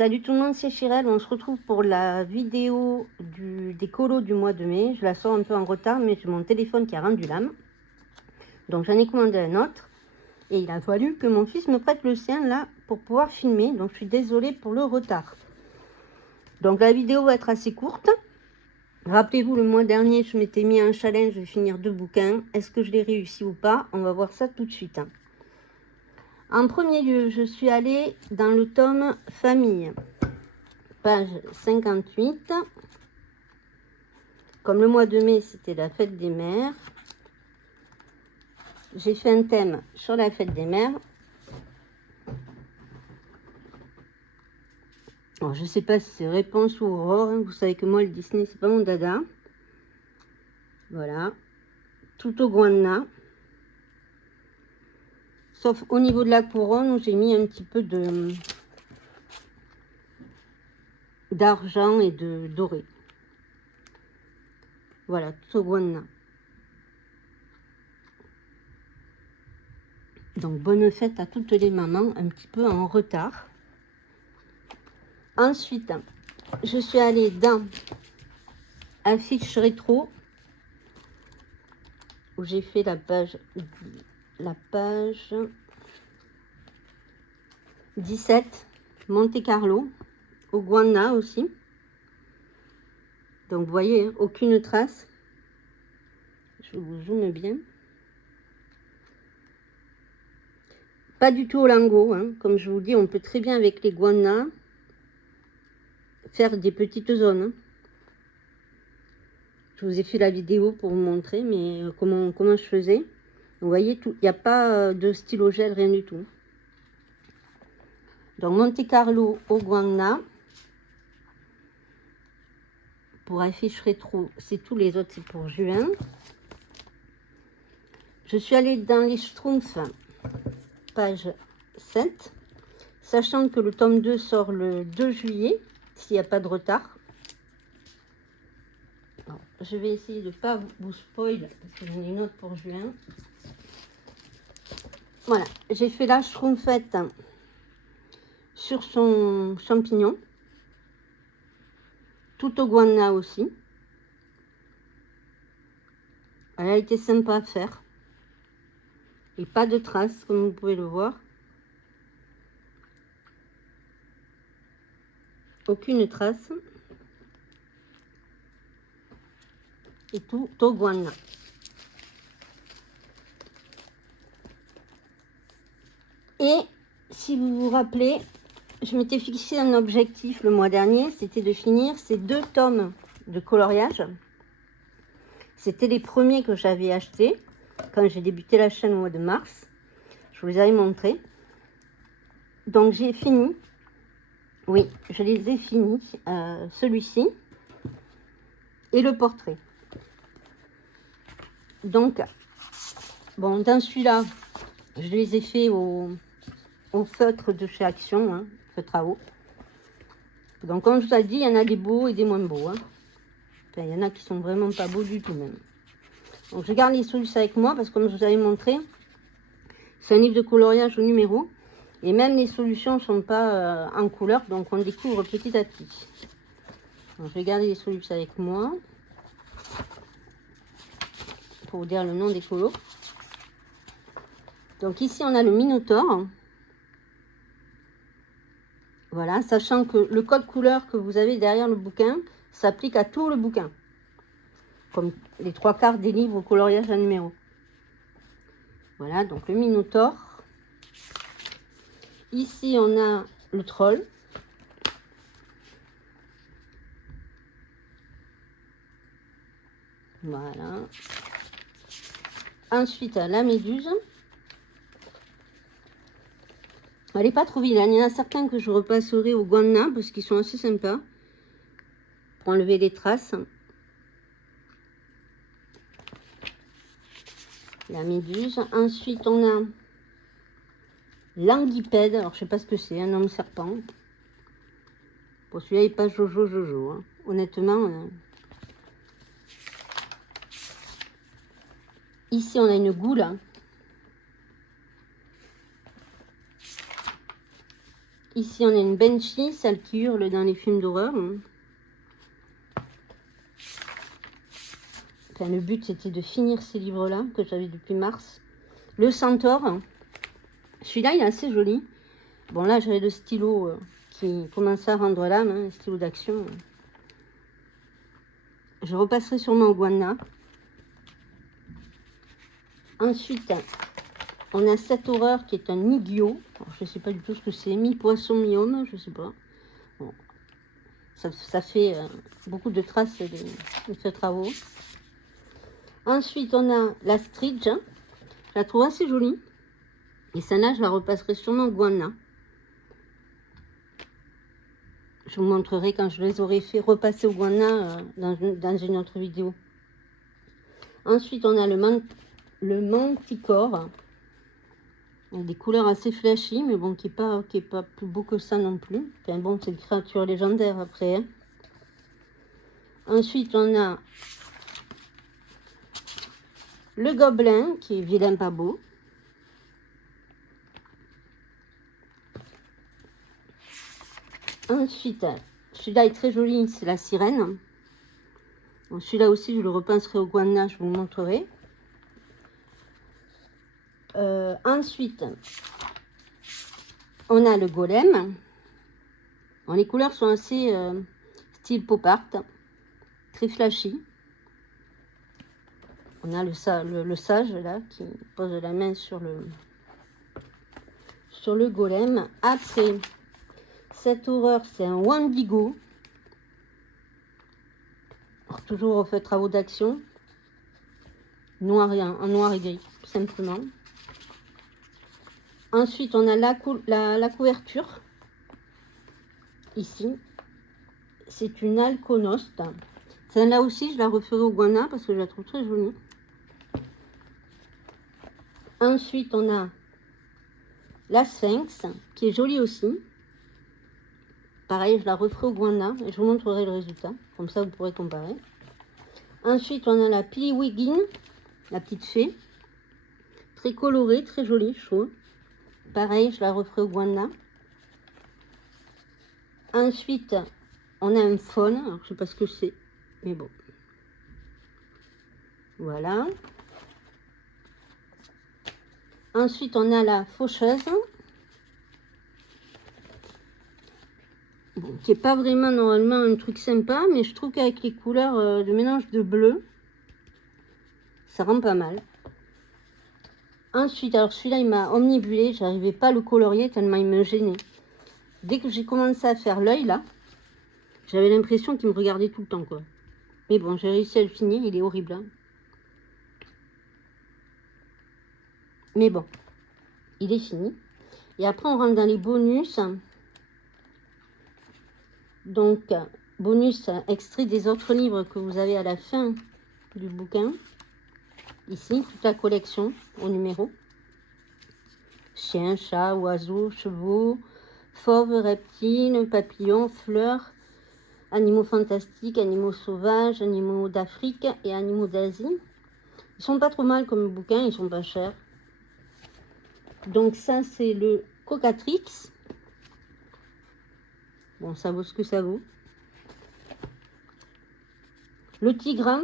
Salut tout le monde, c'est Chirel. On se retrouve pour la vidéo des colos du mois de mai. Je la sors un peu en retard, mais c'est mon téléphone qui a rendu l'âme. Donc j'en ai commandé un autre. Et il a fallu que mon fils me prête le sien là pour pouvoir filmer. Donc je suis désolée pour le retard. Donc la vidéo va être assez courte. Rappelez-vous, le mois dernier, je m'étais mis un challenge de finir 2 bouquins. Est-ce que je l'ai réussi ou pas? On va voir ça tout de suite. En premier lieu, je suis allée dans le tome Famille. Page 58. Comme le mois de mai, c'était la fête des mères, j'ai fait un thème sur la fête des mères. Alors, je ne sais pas si c'est Réponse ou Aurore. Vous savez que moi, le Disney, c'est pas mon dada. Voilà. Tout au guana. Sauf au niveau de la couronne, où j'ai mis un petit peu d'argent et de doré. Voilà, tout au guana. Donc, bonne fête à toutes les mamans, un petit peu en retard. Ensuite, je suis allée dans Affiche rétro, où j'ai fait la page 17, Monte Carlo, au guana aussi. Donc, vous voyez, hein, aucune trace. Je vous zoome bien. Pas du tout au lingot, hein. Comme je vous dis, on peut très bien avec les guanas faire des petites zones. Hein. Je vous ai fait la vidéo pour vous montrer, mais comment je faisais. Vous voyez, il n'y a pas de stylo gel, rien du tout. Donc, Monte Carlo au guana. Pour Affiche rétro, c'est tout, les autres, c'est pour juin. Je suis allée dans les Schtroumpfs, page 7, sachant que le tome 2 sort le 2 juillet, s'il n'y a pas de retard. Alors, je vais essayer de ne pas vous spoil, parce que j'en ai une autre pour juin. Voilà, j'ai fait la Schtroumpfette sur son champignon. Tout au guana aussi. Elle a été sympa à faire. Et pas de traces, comme vous pouvez le voir. Aucune trace. Et tout au guana. Et si vous vous rappelez, je m'étais fixé un objectif le mois dernier, c'était de finir ces 2 tomes de coloriage. C'était les premiers que j'avais achetés quand j'ai débuté la chaîne au mois de mars. Je vous les avais montrés. Donc j'ai fini. Oui, je les ai finis. Celui-ci et le portrait. Donc, bon, dans celui-là, je les ai fait au feutre de chez Action, hein, feutre à eau. Donc, comme je vous ai dit, il y en a des beaux et des moins beaux. Hein. Enfin, il y en a qui sont vraiment pas beaux du tout même. Donc, je garde les solutions avec moi parce que comme je vous avais montré, c'est un livre de coloriage au numéro. Et même les solutions ne sont pas en couleur, donc on découvre petit à petit. Donc, je vais garder les solutions avec moi pour vous dire le nom des colos. Donc ici, on a le Minotaure. Voilà, sachant que le code couleur que vous avez derrière le bouquin s'applique à tout le bouquin. Comme les 3/4 des livres au coloriage à numéro. Voilà, donc le Minotaure. Ici, on a le troll. Voilà. Ensuite, la méduse. Elle n'est pas trop vilaine. Il y en a certains que je repasserai au guana parce qu'ils sont assez sympas. Pour enlever les traces. La méduse. Ensuite, on a l'anguipède. Alors, je sais pas ce que c'est. Un homme serpent. Pour celui-là, il n'est pas Jojo. Hein. Honnêtement. Ici, on a une goule. Ici, on a une Banshee, celle qui hurle dans les films d'horreur. Enfin, le but, c'était de finir ces livres-là, que j'avais depuis mars. Le Centaure. Celui-là, il est assez joli. Bon, là, j'avais le stylo qui commençait à rendre l'âme, hein, le stylo d'action. Je repasserai sûrement au Guana. Ensuite, on a cette horreur qui est un Igyo. Alors, je ne sais pas du tout ce que c'est. Mi-poisson, mi-homme, je ne sais pas. Bon. Ça fait beaucoup de traces de ces travaux. Ensuite, on a la Stridge. Je la trouve assez jolie. Et celle-là, je la repasserai sûrement au Guana. Je vous montrerai quand je les aurai fait repasser au Guana dans une autre vidéo. Ensuite, on a le Manticore. Avec des couleurs assez flashy, mais bon, qui est pas plus beau que ça non plus. Enfin bon, c'est une créature légendaire après. Hein. Ensuite, on a le Gobelin, qui est vilain pas beau. Ensuite, celui-là est très joli, c'est la Sirène. Bon, celui-là aussi, je le repasserai au Guana, je vous le montrerai. Ensuite, on a le Golem. Bon, les couleurs sont assez style pop art, très flashy. On a le sage là qui pose la main sur le golem. Après, cette horreur, c'est un Wendigo. Alors, toujours au fait travaux d'action. En noir et gris, simplement. Ensuite, on a la couverture. Ici, c'est une Alconost. Celle-là aussi, je la referai au Guana parce que je la trouve très jolie. Ensuite, on a la Sphinx, qui est jolie aussi. Pareil, je la referai au Guana et je vous montrerai le résultat. Comme ça, vous pourrez comparer. Ensuite, on a la Piliwigin, la petite fée. Très colorée, très jolie, je trouve. Pareil, je la referai au Guana. Ensuite, on a un faune. Alors, je ne sais pas ce que c'est, mais bon. Voilà. Ensuite, on a la faucheuse. Bon, qui n'est pas vraiment normalement un truc sympa, mais je trouve qu'avec les couleurs, le mélange de bleu, ça rend pas mal. Ensuite, alors celui-là, il m'a omnibulé. J'arrivais pas à le colorier tellement il me gênait. Dès que j'ai commencé à faire l'œil, là, j'avais l'impression qu'il me regardait tout le temps, quoi. Mais bon, j'ai réussi à le finir. Il est horrible, hein. Mais bon, il est fini. Et après, on rentre dans les bonus. Donc, bonus extrait des autres livres que vous avez à la fin du bouquin. Ici, toute la collection au numéro. Chiens, chats, oiseaux, chevaux, fauves, reptiles, papillons, fleurs, animaux fantastiques, animaux sauvages, animaux d'Afrique et animaux d'Asie. Ils sont pas trop mal comme bouquin, ils sont pas chers. Donc ça, c'est le Cocatrix. Bon, ça vaut ce que ça vaut. Le Tigre,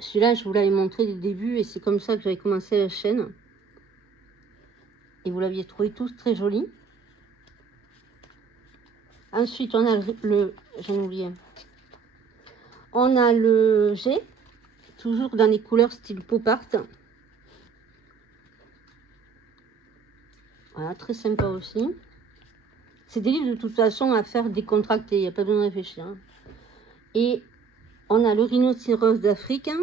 celui-là, je vous l'avais montré dès le début et c'est comme ça que j'avais commencé la chaîne. Et vous l'aviez trouvé tous très joli. Ensuite, on a j'en ai oublié. On a le G, toujours dans les couleurs style pop art. Voilà, très sympa aussi. C'est des livres de toute façon à faire décontractés, il n'y a pas besoin de réfléchir. Hein. Et on a le rhinocéros d'Afrique, hein.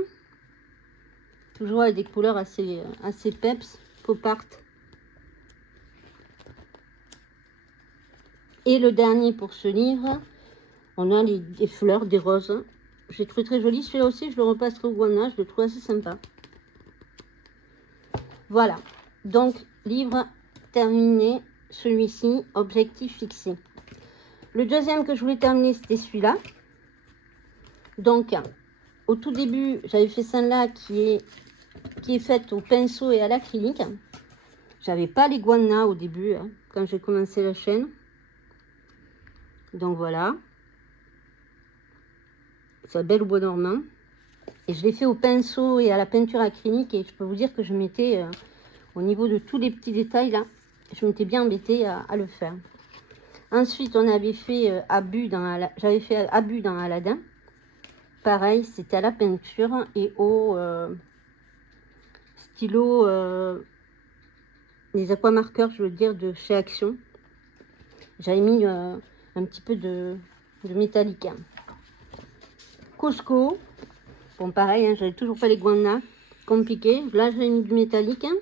Toujours avec des couleurs assez peps, pop art. Et le dernier pour ce livre, on a des fleurs, des roses. J'ai trouvé très joli. Celui-là aussi, je le repasserai au Guana. Je le trouve assez sympa. Voilà. Donc, livre terminé. Celui-ci, objectif fixé. Le deuxième que je voulais terminer, c'était celui-là. Donc, au tout début, j'avais fait celle-là qui est faite au pinceau et à l'acrylique. J'avais pas les Guana au début, hein, quand j'ai commencé la chaîne. Donc voilà. C'est belle au bois dormant. Et je l'ai fait au pinceau et à la peinture acrylique. Et je peux vous dire que je m'étais, au niveau de tous les petits détails là, je m'étais bien embêtée à le faire. Ensuite, on avait fait j'avais fait Abus dans Aladdin. Pareil, c'était à la peinture et au stylo, les aquamarqueurs, je veux dire, de chez Action. J'avais mis un petit peu de métallique. Costco. Bon, pareil, hein, j'avais toujours pas les guannas. Compliqué. Là, j'ai mis du métallique. Hein.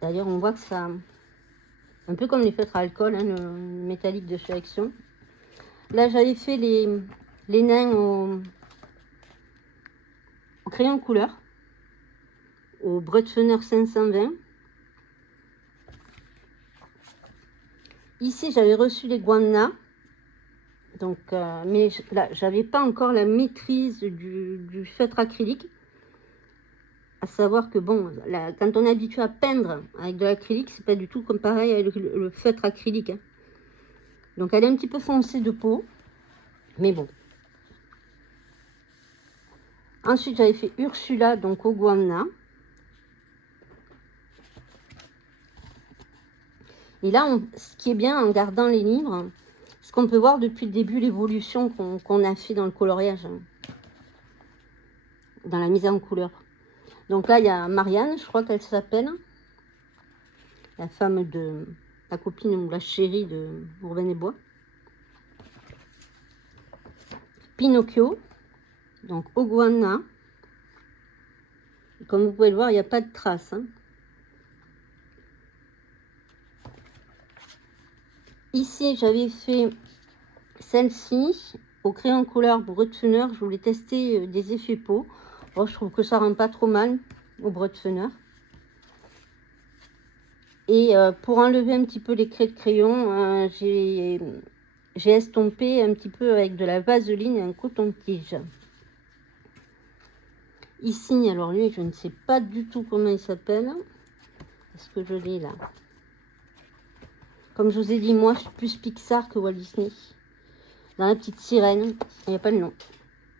D'ailleurs, on voit que ça... Un peu comme les feutres à alcool, hein, le métallique de chez Action. Là, j'avais fait les nains au crayon couleur. Au Brutzener 520. Ici, j'avais reçu les guannas. Donc, mais là, j'avais pas encore la maîtrise du feutre acrylique. À savoir que bon, là, quand on est habitué à peindre avec de l'acrylique, c'est pas du tout comme pareil avec le feutre acrylique. Hein. Donc, elle est un petit peu foncée de peau. Mais bon. Ensuite, j'avais fait Ursula, donc au guana. Et là, ce qui est bien en gardant les livres, ce qu'on peut voir depuis le début, l'évolution qu'on a fait dans le coloriage, hein, dans la mise en couleur. Donc là, il y a Marianne, je crois qu'elle s'appelle, la femme de la copine ou la chérie de Urbain et Bois. Pinocchio, donc Oguana. Comme vous pouvez le voir, il n'y a pas de traces. Hein. Ici, j'avais fait celle-ci au crayon couleur Brutzener. Je voulais tester des effets peau. Bon, je trouve que ça rend pas trop mal au Brutzener. Et pour enlever un petit peu les craies de crayon, j'ai estompé un petit peu avec de la vaseline et un coton-tige. Ici, alors lui, je ne sais pas du tout comment il s'appelle. Est-ce que je l'ai là? Comme je vous ai dit, moi, je suis plus Pixar que Walt Disney. Dans la petite sirène, il n'y a pas de nom.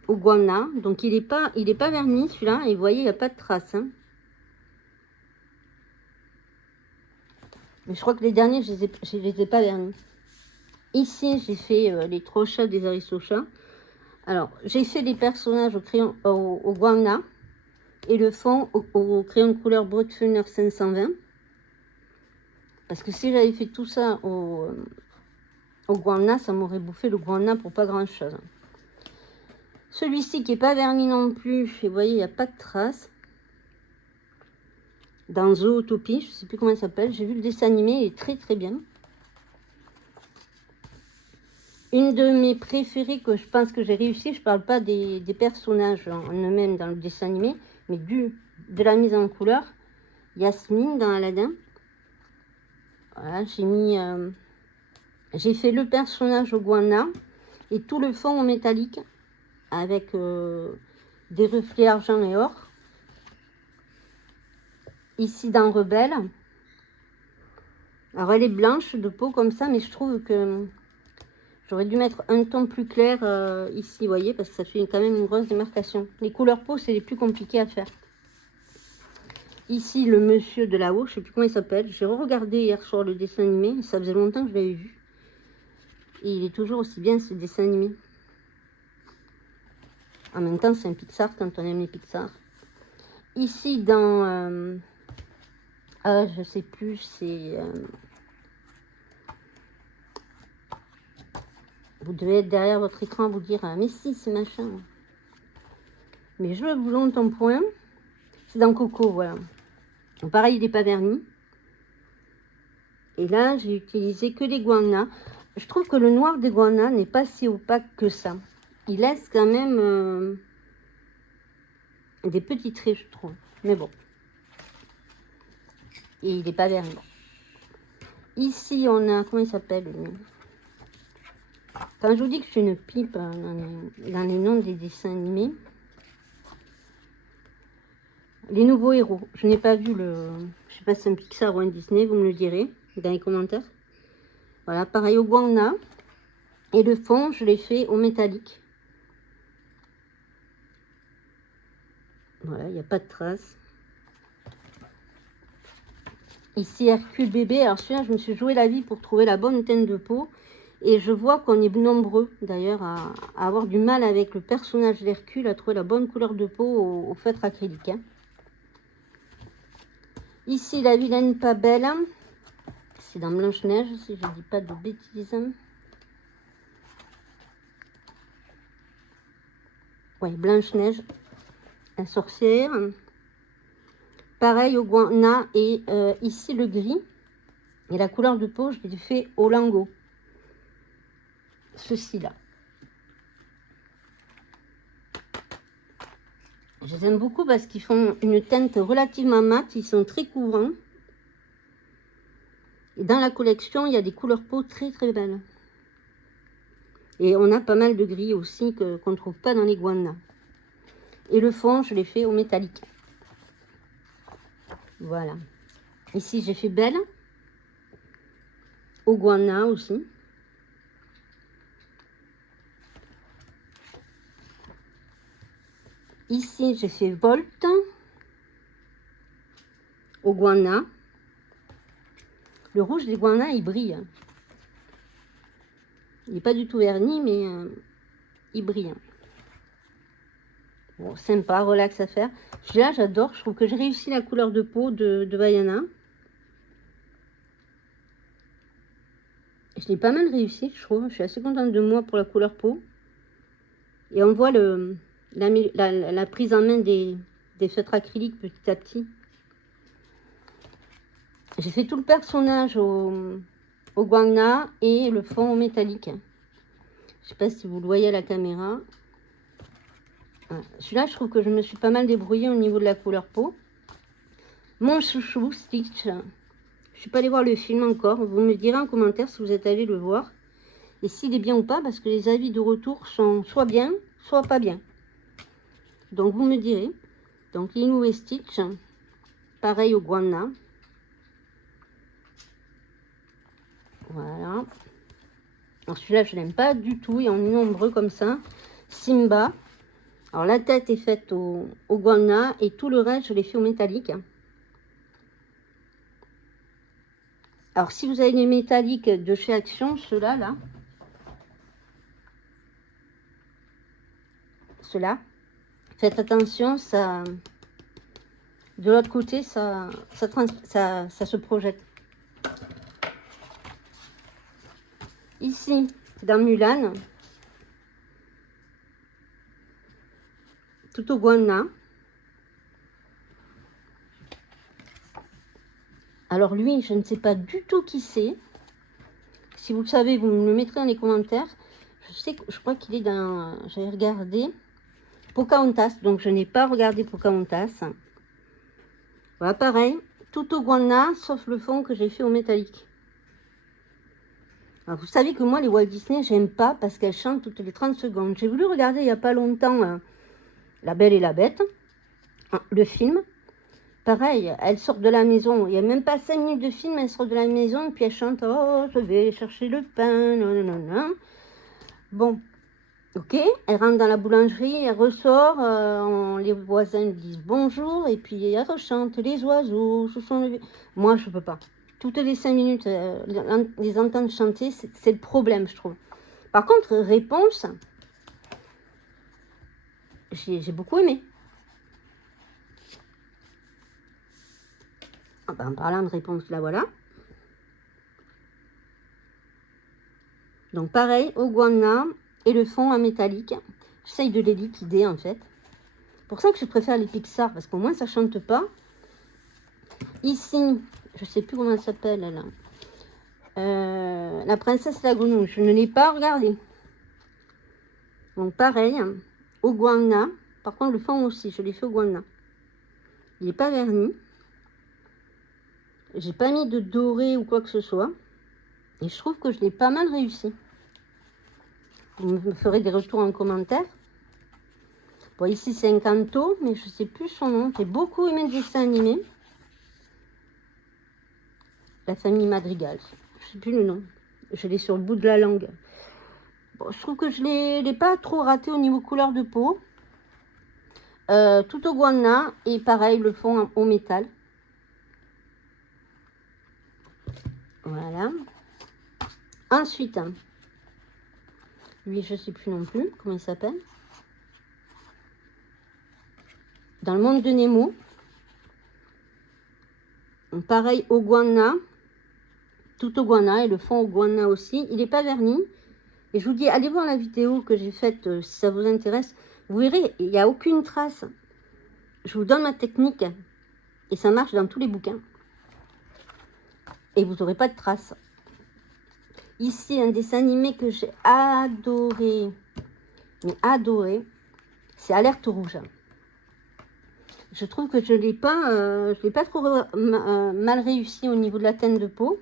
Oguana, donc il est pas verni celui-là. Et vous voyez, il n'y a pas de trace. Hein. Mais je crois que les derniers, je les ai pas vernis. Ici, j'ai fait les trois chats des Aristochats. Alors, j'ai fait des personnages au crayon au guana et le fond au crayon couleur Brutzener 520. Parce que si j'avais fait tout ça au guana, ça m'aurait bouffé le guana pour pas grand chose. Celui-ci qui n'est pas verni non plus, et vous voyez, il n'y a pas de trace. Dans Zootopie, je ne sais plus comment il s'appelle. J'ai vu le dessin animé, il est très très bien. Une de mes préférées que je pense que j'ai réussi, je ne parle pas des personnages en eux-mêmes dans le dessin animé, mais de la mise en couleur. Yasmine dans Aladdin. Voilà, j'ai fait le personnage au guana et tout le fond en métallique avec des reflets argent et or. Ici dans Rebelle. Alors elle est blanche de peau comme ça, mais je trouve que j'aurais dû mettre un ton plus clair ici, vous voyez, parce que ça fait quand même une grosse démarcation. Les couleurs peau, c'est les plus compliqués à faire. Ici, le monsieur de là-haut, je ne sais plus comment il s'appelle. J'ai re-regardé hier soir le dessin animé, ça faisait longtemps que je l'avais vu. Et il est toujours aussi bien ce dessin animé. En même temps, c'est un Pixar quand on aime les Pixar. Ici, dans... je sais plus, c'est... vous devez être derrière votre écran à vous dire, mais si, c'est machin. Mais je vous montre un point. C'est dans Coco, voilà. Donc, pareil, il n'est pas verni. Et là, j'ai utilisé que les guanas. Je trouve que le noir des guanas n'est pas si opaque que ça. Il laisse quand même des petits traits, je trouve. Mais bon. Et il n'est pas verni. Ici, on a... Comment il s'appelle lui? Quand je vous dis que je suis une pipe dans les noms des dessins animés. Les nouveaux héros. Je n'ai pas vu le... Je ne sais pas si c'est un Pixar ou un Disney, vous me le direz dans les commentaires. Voilà, pareil au guana. Et le fond, je l'ai fait au métallique. Voilà, il n'y a pas de traces. Ici, Hercule bébé. Alors celui-là, je me suis joué la vie pour trouver la bonne teinte de peau. Et je vois qu'on est nombreux, d'ailleurs, à avoir du mal avec le personnage d'Hercule, à trouver la bonne couleur de peau au feutre acrylique. Hein. Ici, la vilaine pas belle. C'est dans Blanche-Neige, si je ne dis pas de bêtises. Oui, Blanche-Neige, la sorcière. Pareil au guana et ici le gris. Et la couleur de peau, je l'ai fait au lingot. Ceci-là. Je les aime beaucoup parce qu'ils font une teinte relativement mate. Ils sont très couvrants. Et dans la collection, il y a des couleurs peau très très belles. Et on a pas mal de gris aussi qu'on ne trouve pas dans les guanas. Et le fond, je l'ai fait au métallique. Voilà. Ici, j'ai fait belle. Au guana aussi. Ici, j'ai fait Volt. Au guana. Le rouge des guanas, il brille. Il n'est pas du tout verni, mais il brille. Bon, sympa, relax à faire. Là, j'adore. Je trouve que j'ai réussi la couleur de peau de Vaiana. Je l'ai pas mal réussi, je trouve. Je suis assez contente de moi pour la couleur peau. Et on voit la prise en main des feutres acryliques petit à petit. J'ai fait tout le personnage au guana et le fond au métallique. Je sais pas si vous le voyez à la caméra. Voilà. Celui-là, je trouve que je me suis pas mal débrouillée au niveau de la couleur peau. Mon chouchou, Stitch. Je suis pas allée voir le film encore. Vous me direz en commentaire si vous êtes allé le voir. Et s'il est bien ou pas, parce que les avis de retour sont soit bien, soit pas bien. Donc vous me direz. Donc Lilou et Stitch. Pareil au guana. Voilà. Alors celui-là, je l'aime pas du tout. Et on est nombreux comme ça. Simba. Alors la tête est faite au guana. Et tout le reste, je l'ai fait au métallique. Alors si vous avez les métalliques de chez Action, ceux-là, là. Ceux-là. Faites attention, ça... De l'autre côté, ça se projette. Ici, dans Mulan, tout au guana. Alors lui, je ne sais pas du tout qui c'est. Si vous le savez, vous me le mettrez dans les commentaires. Je crois qu'il est dans... J'avais regardé Pocahontas, donc je n'ai pas regardé Pocahontas. Voilà, pareil, tout au guana, sauf le fond que j'ai fait au métallique. Alors, vous savez que moi, les Walt Disney, j'aime pas parce qu'elles chantent toutes les 30 secondes. J'ai voulu regarder il n'y a pas longtemps La Belle et la Bête, le film. Pareil, elle sort de la maison. Il n'y a même pas 5 minutes de film, elle sort de la maison et puis elle chante « Oh, je vais chercher le pain, non, non, non. » Bon, ok, elle rentre dans la boulangerie, elle ressort, les voisins lui disent bonjour et puis elle rechante « Les oiseaux, ce sont les... » Moi, je peux pas. Toutes les 5 minutes, les entendre chanter, c'est le problème, je trouve. Par contre, Réponse, j'ai beaucoup aimé. Ah ben, en parlant de Réponse, là voilà. Donc pareil, au guana et le fond en métallique. J'essaye de les liquider en fait. C'est pour ça que je préfère les Pixar, parce qu'au moins ça chante pas. Ici, je sais plus comment elle s'appelle là. La princesse la grenouille, je ne l'ai pas regardé. Donc pareil, au guana. Par contre le fond aussi, je l'ai fait au guana. Il n'est pas verni. J'ai pas mis de doré ou quoi que ce soit. Et je trouve que je l'ai pas mal réussi. Vous me ferez des retours en commentaire. Bon, ici c'est Encanto, mais je sais plus son nom. J'ai beaucoup aimé le dessin animé. La famille Madrigal. Je sais plus le nom. Je l'ai sur le bout de la langue. Bon, je trouve que je ne l'ai pas trop raté au niveau couleur de peau. Tout au guana et pareil le fond au métal. Voilà. Ensuite, lui je sais plus non plus comment il s'appelle. Dans le monde de Nemo. Pareil au guana. Tout au guana et le fond au guana aussi. Il n'est pas verni. Et je vous dis, allez voir la vidéo que j'ai faite si ça vous intéresse. Vous verrez, il n'y a aucune trace. Je vous donne ma technique. Et ça marche dans tous les bouquins. Et vous n'aurez pas de traces. Ici, un dessin animé que j'ai adoré. Mais adoré. C'est Alerte Rouge. Je trouve que je ne l'ai pas trop mal réussi au niveau de la teinte de peau.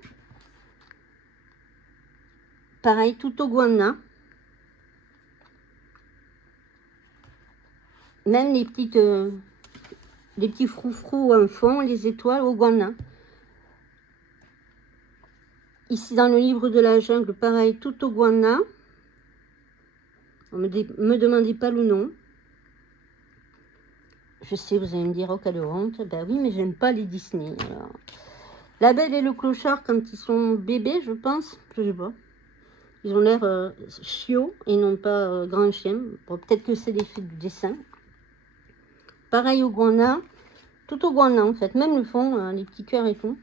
Pareil, tout au guana. Même les petits froufrous en fond, les étoiles au guana. Ici, dans le livre de la jungle, pareil, tout au guana. Me demandez pas le nom. Je sais, vous allez me dire, oh, quelle honte. Ben oui, mais j'aime pas les Disney. Alors. La Belle et le Clochard, quand ils sont bébés, je pense. Je sais pas. Ils ont l'air chiots et non pas grands chiens. Bon, peut-être que c'est l'effet du dessin. Pareil au guana. Tout au guana, en fait. Même le fond, les petits cœurs et tout.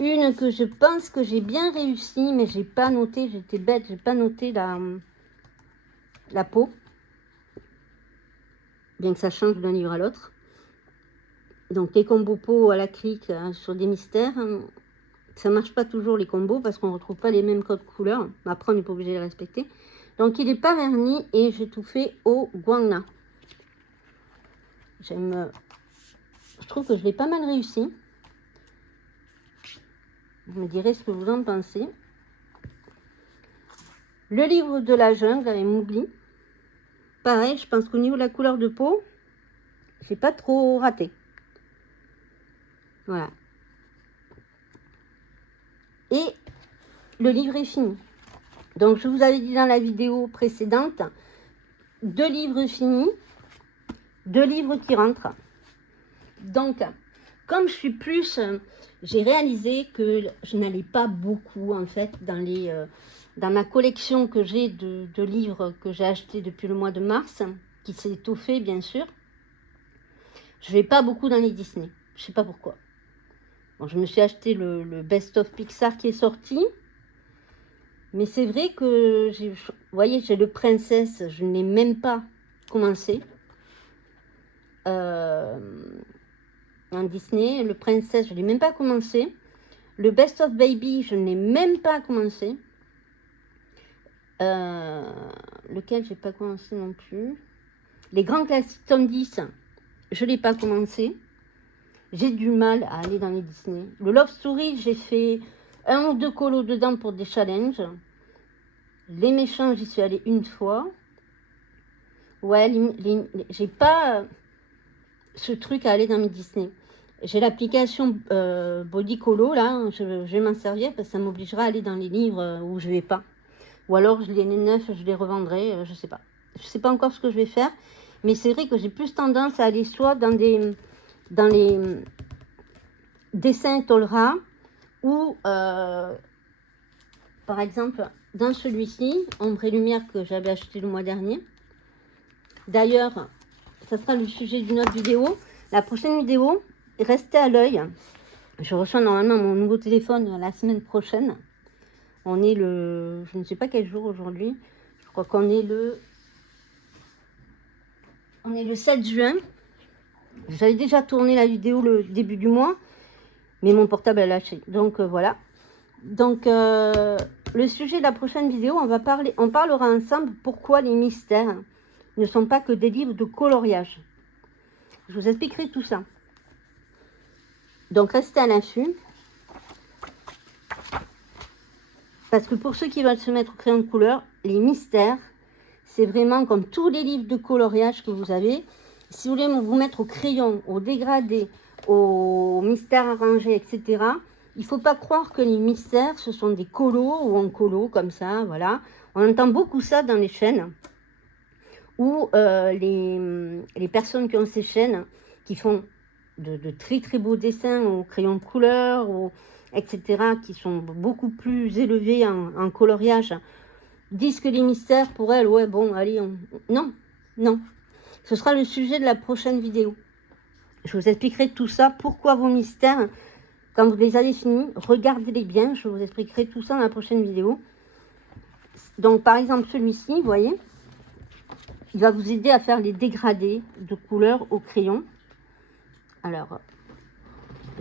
Une que je pense que j'ai bien réussi, mais j'ai pas noté. J'étais bête, j'ai pas noté la peau. Bien que ça change d'un livre à l'autre. Donc les combos peau à la crique sur des mystères, ça marche pas toujours les combos parce qu'on retrouve pas les mêmes codes couleurs. Après on n'est pas obligé de les respecter. Donc il n'est pas verni et j'ai tout fait au guana. Je trouve que je l'ai pas mal réussi. Vous me direz ce que vous en pensez. Le livre de la jungle avec Mowgli. Pareil, je pense qu'au niveau de la couleur de peau, j'ai pas trop raté. Voilà. Et le livre est fini. Donc, je vous avais dit dans la vidéo précédente, 2 livres finis, 2 livres qui rentrent. Donc, comme je suis plus... j'ai réalisé que je n'allais pas beaucoup, en fait, dans ma collection que j'ai de livres que j'ai achetés depuis le mois de mars, qui s'est étoffé, bien sûr. Je vais pas beaucoup dans les Disney. Je sais pas pourquoi. Bon, je me suis acheté le Best of Pixar qui est sorti. Mais c'est vrai que, vous voyez, j'ai le Princesse, je n'ai même pas commencé. En Disney, le Princesse, je n'ai même pas commencé. Le Best of Baby, je n'ai même pas commencé. Lequel j'ai pas commencé non plus. Les grands classiques tome 10, je ne l'ai pas commencé. J'ai du mal à aller dans les Disney. Le Love Story, j'ai fait 1 ou 2 colos dedans pour des challenges. Les méchants, j'y suis allée 1 fois. Ouais, j'ai pas ce truc à aller dans mes Disney. J'ai l'application Body Colo, là, je vais m'en servir parce que ça m'obligera à aller dans les livres où je vais pas. Ou alors, les neufs, je les revendrai, je sais pas. Je sais pas encore ce que je vais faire. Mais c'est vrai que j'ai plus tendance à aller soit dans les dessins Tolra ou par exemple dans celui-ci, Ombre et Lumière que j'avais acheté le mois dernier. D'ailleurs, ça sera le sujet d'une autre vidéo. La prochaine vidéo, restez à l'œil. Je reçois normalement mon nouveau téléphone la semaine prochaine. On est le... je ne sais pas quel jour aujourd'hui. Je crois qu'on est le... on est le 7 juin. J'avais déjà tourné la vidéo le début du mois. Mais mon portable a lâché. Donc voilà. Donc le sujet de la prochaine vidéo, on parlera ensemble pourquoi les mystères ne sont pas que des livres de coloriage. Je vous expliquerai tout ça. Donc restez à l'affût. Parce que pour ceux qui veulent se mettre au crayon de couleur, les mystères, c'est vraiment comme tous les livres de coloriage que vous avez. Si vous voulez vous mettre au crayon, au dégradé, au mystère arrangé, etc., il ne faut pas croire que les mystères, ce sont des colos ou en colo, comme ça, voilà. On entend beaucoup ça dans les chaînes, où les personnes qui ont ces chaînes, qui font de très très beaux dessins au crayon de couleur, ou, etc., qui sont beaucoup plus élevés en coloriage, disent que les mystères, pour elles, ouais, bon, allez, non, non. Ce sera le sujet de la prochaine vidéo. Je vous expliquerai tout ça, pourquoi vos mystères, quand vous les avez finis, regardez-les bien, je vous expliquerai tout ça dans la prochaine vidéo. Donc, par exemple, celui-ci, vous voyez, il va vous aider à faire les dégradés de couleurs au crayon. Alors,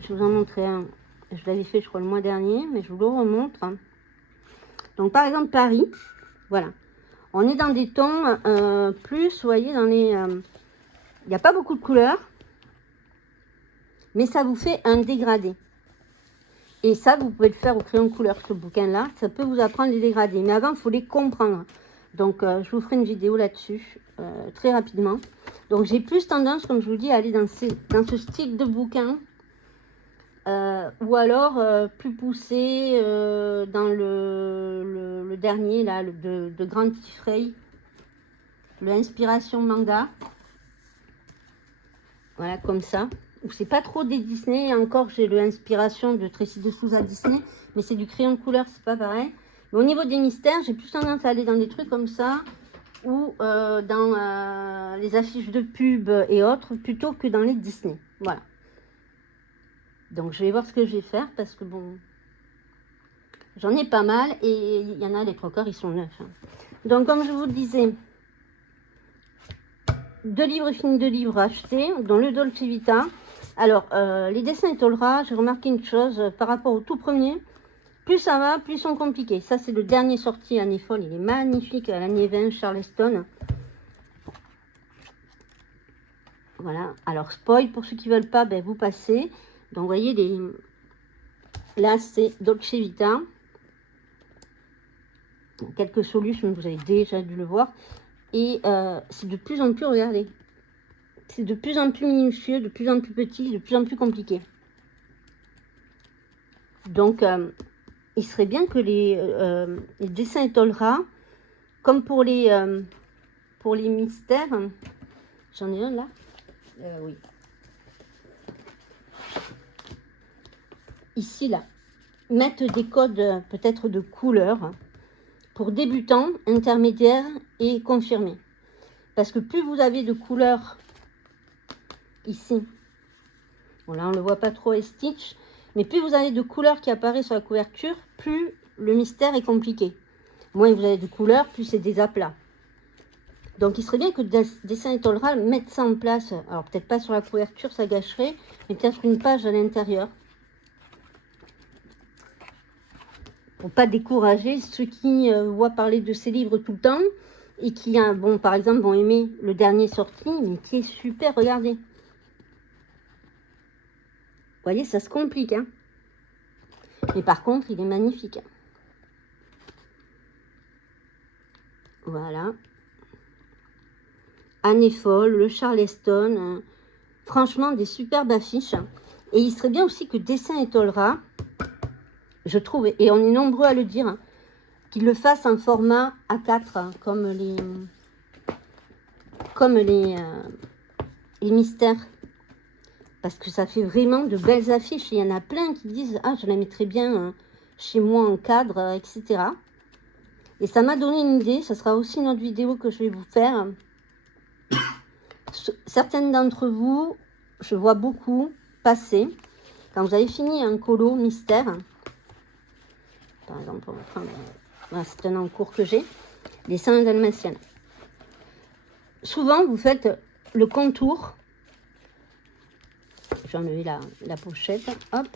je vous en montrerai un. Je l'avais fait, je crois, le mois dernier, mais je vous le remontre. Donc, par exemple, Paris, voilà. On est dans des tons plus, vous voyez, dans les... il n'y a pas beaucoup de couleurs, mais ça vous fait un dégradé. Et ça, vous pouvez le faire au crayon de couleur, ce bouquin-là. Ça peut vous apprendre les dégradés. Mais avant, il faut les comprendre. Donc, je vous ferai une vidéo là-dessus, très rapidement. Donc, j'ai plus tendance, comme je vous dis, à aller dans ce style de bouquin. Ou alors, plus poussé dans le dernier, là, de Grand Tifrey. Le Inspiration Manga. Voilà, comme ça. Ou c'est pas trop des Disney. Encore, j'ai le Inspiration de Tracy de Souza Disney. Mais c'est du crayon de couleur, c'est pas pareil. Mais au niveau des mystères, j'ai plus tendance à aller dans des trucs comme ça. Ou dans les affiches de pub et autres. Plutôt que dans les Disney. Voilà. Donc, je vais voir ce que je vais faire. Parce que bon... J'en ai pas mal. Et il y en a, les 3/4, ils sont neufs. Hein. Donc, comme je vous le disais... 2 livres finis, 2 livres achetés, dont le Dolce Vita. Alors, les dessins Etolra, j'ai remarqué une chose par rapport au tout premier. Plus ça va, plus ils sont compliqués. Ça, c'est le dernier sorti, Année Folle. Il est magnifique, l'année 20, Charleston. Voilà. Alors, spoil, pour ceux qui ne veulent pas, ben, vous passez. Donc, vous voyez, là, c'est Dolce Vita. Quelques solutions, vous avez déjà dû le voir. Et c'est de plus en plus, regardez, c'est de plus en plus minutieux, de plus en plus petit, de plus en plus compliqué. Donc, il serait bien que les dessins Etolra, comme pour les mystères, j'en ai un là, oui, ici là, mettent des codes peut-être de couleurs pour débutants, intermédiaires et confirmés. Parce que plus vous avez de couleurs ici, bon là on ne le voit pas trop et Stitch, mais plus vous avez de couleurs qui apparaissent sur la couverture, plus le mystère est compliqué. Moins vous avez de couleurs, plus c'est des aplats. Donc il serait bien que Dessin Etolra mette ça en place. Alors peut-être pas sur la couverture, ça gâcherait, mais peut-être une page à l'intérieur. Pour pas décourager ceux qui voient parler de ces livres tout le temps et qui, bon, par exemple, vont aimer le dernier sorti, mais qui est super, regardez. Vous voyez, ça se complique, hein. Mais par contre, il est magnifique. Voilà. Année Folle, le Charleston. Franchement, des superbes affiches. Et il serait bien aussi que Dessin Etolra, je trouve, et on est nombreux à le dire, hein, qu'il le fasse en format A4, hein, comme les mystères. Parce que ça fait vraiment de belles affiches. Il y en a plein qui disent « Ah, je la mettrais bien chez moi en cadre, etc. » Et ça m'a donné une idée. Ça sera aussi une autre vidéo que je vais vous faire. Certaines d'entre vous, je vois beaucoup passer. Quand vous avez fini un colo mystère, par exemple, c'est un en cours que j'ai, les seins dalmatiennes. Souvent, vous faites le contour. J'ai enlevé la pochette. Hop.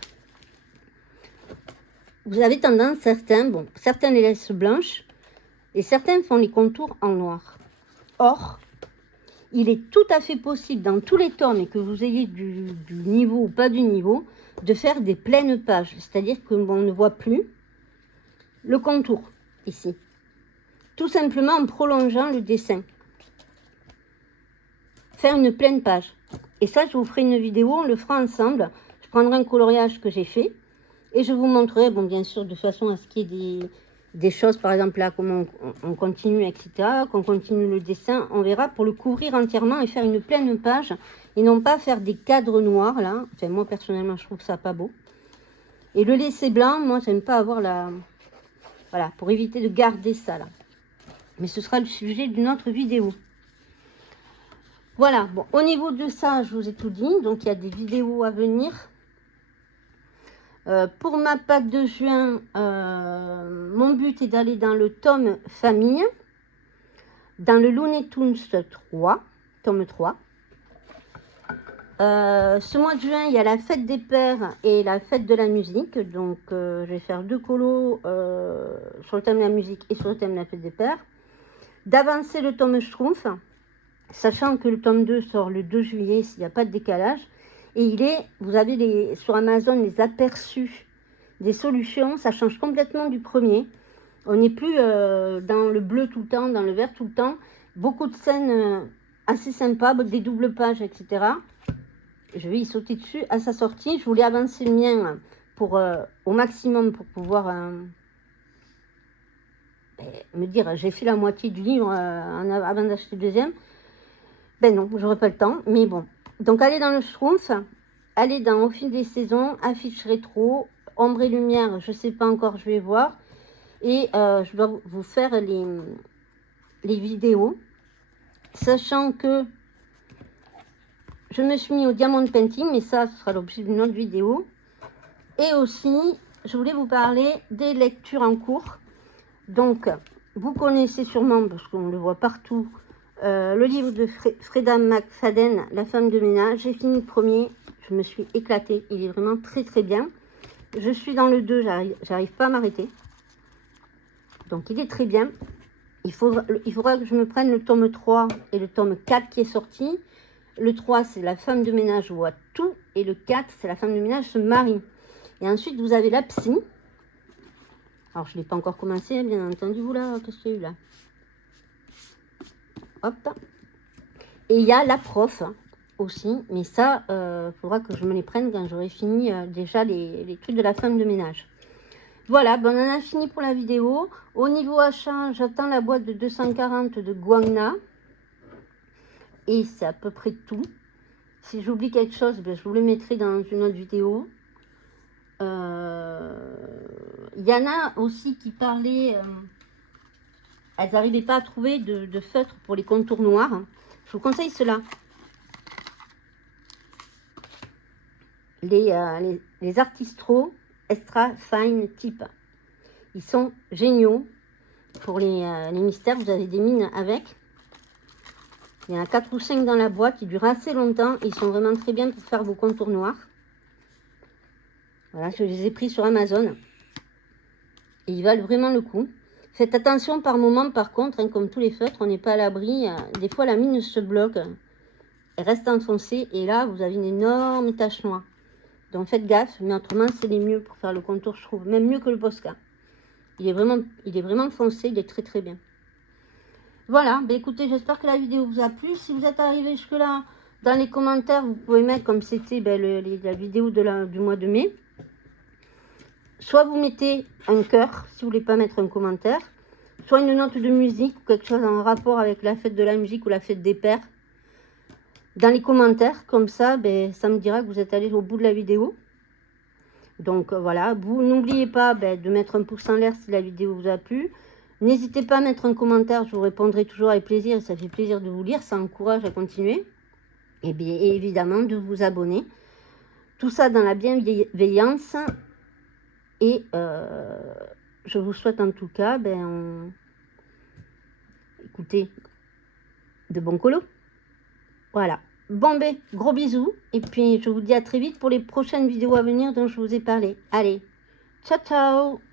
Vous avez tendance, certains les laissent blanches et certains font les contours en noir. Or, il est tout à fait possible dans tous les tomes, et que vous ayez du niveau ou pas du niveau, de faire des pleines pages. C'est-à-dire que on ne voit plus le contour ici. Tout simplement en prolongeant le dessin. Faire une pleine page. Et ça, je vous ferai une vidéo, on le fera ensemble. Je prendrai un coloriage que j'ai fait Et je vous montrerai, bon, bien sûr, de façon à ce qu'il y ait des choses, par exemple, là, comment on continue, etc., qu'on continue le dessin, on verra, pour le couvrir entièrement et faire une pleine page, et non pas faire des cadres noirs, là. Enfin, moi, personnellement, je trouve ça pas beau. Et le laisser blanc, moi, j'aime pas avoir la... Voilà, pour éviter de garder ça, là. Mais ce sera le sujet d'une autre vidéo. Voilà, bon, au niveau de ça, je vous ai tout dit. Donc, il y a des vidéos à venir. Pour ma pâte de juin, mon but est d'aller dans le tome famille, dans le Looney Tunes 3, tome 3. Ce mois de juin, il y a la fête des pères et la fête de la musique. Donc, je vais faire 2 colos sur le thème de la musique et sur le thème de la fête des pères. D'avancer le tome Schtroumpf, sachant que le tome 2 sort le 2 juillet s'il n'y a pas de décalage. Et vous avez sur Amazon les aperçus des solutions, ça change complètement du premier. On n'est plus dans le bleu tout le temps, dans le vert tout le temps. Beaucoup de scènes assez sympas, des doubles pages, etc. Je vais y sauter dessus à sa sortie. Je voulais avancer le mien pour, au maximum pour pouvoir me dire j'ai fait la moitié du livre avant d'acheter le deuxième. Ben non, j'aurais pas le temps, mais bon. Donc, allez dans le Schtroumpf, allez dans Au fil des saisons, affiche rétro, ombre et lumière, je sais pas encore, je vais voir. Et je dois vous faire les vidéos, sachant que je me suis mis au diamond painting, mais ça, ce sera l'objet d'une autre vidéo. Et aussi, je voulais vous parler des lectures en cours. Donc, vous connaissez sûrement, parce qu'on le voit partout, le livre de Freda McFadden, La femme de ménage. J'ai fini le premier, je me suis éclatée. Il est vraiment très très bien. Je suis dans le 2, j'arrive pas à m'arrêter. Donc il est très bien. Il faudra que je me prenne le tome 3 et le tome 4 qui est sorti. Le 3, c'est La femme de ménage voit tout. Et le 4, c'est La femme de ménage se marie. Et ensuite, vous avez la psy. Alors, je ne l'ai pas encore commencé, bien entendu. Vous là, qu'est-ce qu'il y a eu là? Hop. Et il y a la prof aussi. Mais ça, il faudra que je me les prenne quand j'aurai fini déjà les trucs de la femme de ménage. Voilà, ben on en a fini pour la vidéo. Au niveau achat, j'attends la boîte de 240 de Guangna. Et c'est à peu près tout. Si j'oublie quelque chose, ben, je vous le mettrai dans une autre vidéo. Il y en a aussi qui parlaient... elles n'arrivaient pas à trouver de feutre pour les contours noirs. Je vous conseille cela. Les Artistro Extra Fine Type. Ils sont géniaux pour les mystères. Vous avez des mines avec. Il y en a 4 ou 5 dans la boîte. Ils durent assez longtemps. Ils sont vraiment très bien pour faire vos contours noirs. Voilà, je les ai pris sur Amazon. Et ils valent vraiment le coup. Faites attention par moment, par contre, hein, comme tous les feutres, on n'est pas à l'abri. Des fois, la mine se bloque. Elle reste enfoncée. Et là, vous avez une énorme tache noire. Donc, faites gaffe. Mais autrement, c'est les mieux pour faire le contour, je trouve. Même mieux que le Posca. Il est vraiment foncé. Il est très, très bien. Voilà. Ben, écoutez, j'espère que la vidéo vous a plu. Si vous êtes arrivé jusque-là, dans les commentaires, vous pouvez mettre comme c'était la vidéo du mois de mai. Soit vous mettez un cœur, si vous ne voulez pas mettre un commentaire, soit une note de musique ou quelque chose en rapport avec la fête de la musique ou la fête des pères dans les commentaires. Comme ça, ben, ça me dira que vous êtes allé au bout de la vidéo. Donc voilà, vous n'oubliez pas de mettre un pouce en l'air si la vidéo vous a plu. N'hésitez pas à mettre un commentaire, je vous répondrai toujours avec plaisir et ça fait plaisir de vous lire, ça encourage à continuer. Et bien évidemment de vous abonner. Tout ça dans la bienveillance. Et je vous souhaite en tout cas, écoutez, de bons colos. Voilà. Bon, gros bisous. Et puis, je vous dis à très vite pour les prochaines vidéos à venir dont je vous ai parlé. Allez, ciao, ciao!